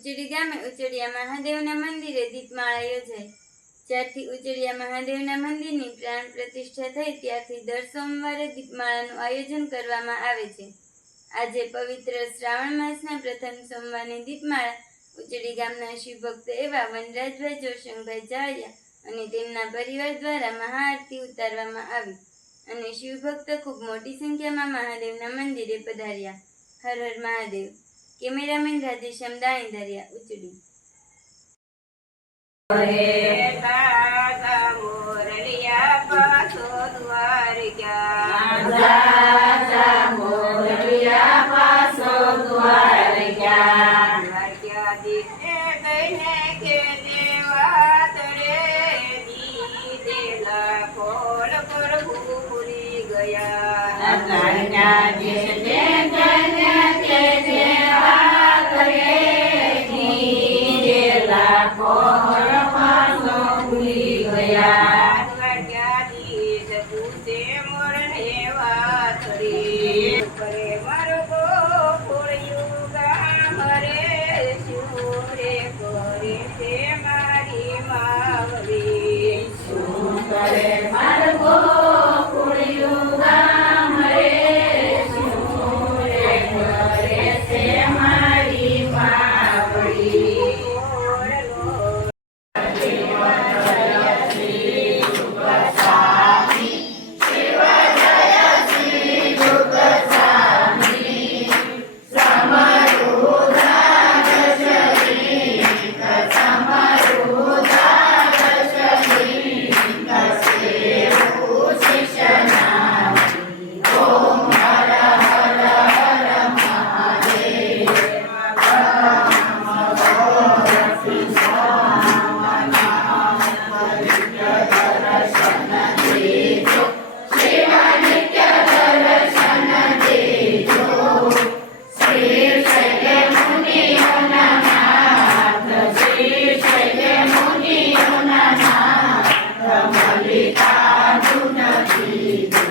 ઉચડી ગામે ઉચડિયા મહાદેવના મંદિરે દીપમાળા યોજાઈ જ્યારથી ઉચડિયા મહાદેવના મંદિરની પ્રાણ પ્રતિષ્ઠા થઈ, ત્યારથી દર સોમવારે દીપમાળાનું આયોજન કરવામાં આવે છે. આજે પવિત્ર શ્રાવણ માસના પ્રથમ સોમવારની દીપમાળા ઉચડી ગામના શિવભક્ત એવા વનરાજભાઈ જોશંભાઈ જાળિયા અને તેમના પરિવાર દ્વારા મહાઆરતી ઉતારવામાં આવી અને શિવભક્ત ખૂબ મોટી સંખ્યામાં મહાદેવના મંદિરે પધાર્યા. હર હર મહાદેવ. કેમેરામેન ઉચડી દાદા મોરલિયા પાછો દ્વાર ગયા Itadunavidu.